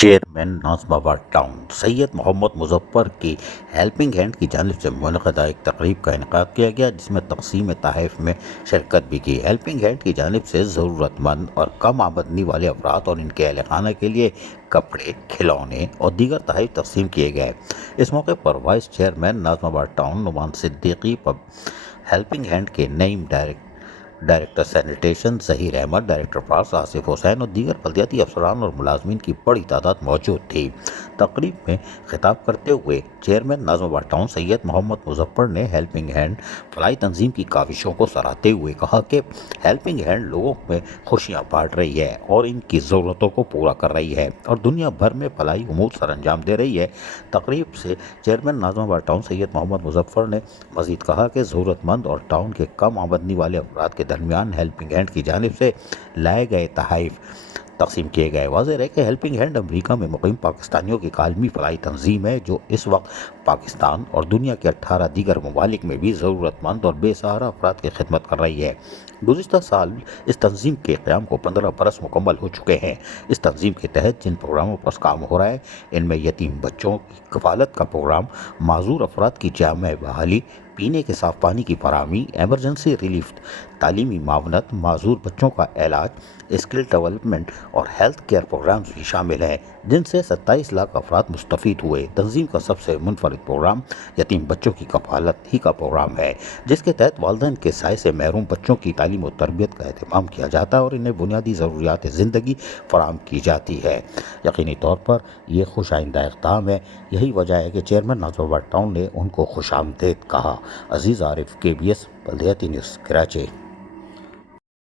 Chairman Nazimabad town سید محمد مظفر کی helping hand کی جانب سے منعقدہ ایک تقریب کا انعقاد کیا گیا، جس میں تقسیم تحائف میں شرکت بھی کی۔ ہیلپنگ ہینڈ کی جانب سے ضرورت مند اور کم آمدنی والے افراد اور ان کے اہل خانہ کے لیے کپڑے، کھلونے اور دیگر تحائف تقسیم کیے گئے۔ اس موقع پر voice chairman Nazimabad town Noman Siddiqui, Helping Hand کے نئی director sanitation Zaheer Ahmed, director parks Asif Hussain اور دیگر بلدیاتی افسران اور ملازمین کی بڑی تعداد موجود تھی۔ تقریب میں خطاب کرتے ہوئے چیئرمین ناظم آباد ٹاؤن سید محمد مظفر نے ہیلپنگ ہینڈ فلاحی تنظیم کی کاوشوں کو سراہتے ہوئے کہا کہ ہیلپنگ ہینڈ لوگوں میں خوشیاں بانٹ رہی ہے اور ان کی ضرورتوں کو پورا کر رہی ہے اور دنیا بھر میں فلاحی امور سر انجام دے رہی ہے۔ تقریب سے چیئرمین ناظم آباد ٹاؤن سید محمد مظفر نے مزید کہا کہ ضرورت مند اور ٹاؤن کے کم آمدنی والے افراد کے درمیان ہیلپنگ ہینڈ کی جانب سے لائے گئے تحائف تقسیم کیے گئے۔ واضح ہے کہ ہیلپنگ ہینڈ امریکہ میں مقیم پاکستانیوں کی ایک عالمی فلاحی تنظیم ہے جو اس وقت پاکستان اور دنیا کے 18 دیگر ممالک میں بھی ضرورت مند اور بے سہارا افراد کی خدمت کر رہی ہے۔ گزشتہ سال اس تنظیم کے قیام کو 15 برس مکمل ہو چکے ہیں۔ اس تنظیم کے تحت جن پروگراموں پر کام ہو رہا ہے ان میں یتیم بچوں کی کفالت کا پروگرام، معذور افراد کی جامع بحالی، پینے کے صاف پانی کی فراہمی، ایمرجنسی ریلیف، تعلیمی معاونت، معذور بچوں کا علاج، اسکل ڈیولپمنٹ اور ہیلتھ کیئر پروگرامز بھی شامل ہیں، جن سے 27 لاکھ افراد مستفید ہوئے۔ تنظیم کا سب سے منفرد پروگرام یتیم بچوں کی کفالت ہی کا پروگرام ہے، جس کے تحت والدین کے سائے سے محروم بچوں کی تعلیم و تربیت کا اہتمام کیا جاتا ہے اور انہیں بنیادی ضروریات زندگی فراہم کی جاتی ہے۔ یقینی طور پر یہ خوش آئندہ اقدام ہے، یہی وجہ ہے کہ چیئرمین ناظم آباد ٹاؤن نے ان کو خوش آمدید کہا۔ عزیز عارف، KBS بلدیاتی نیوز، کراچی۔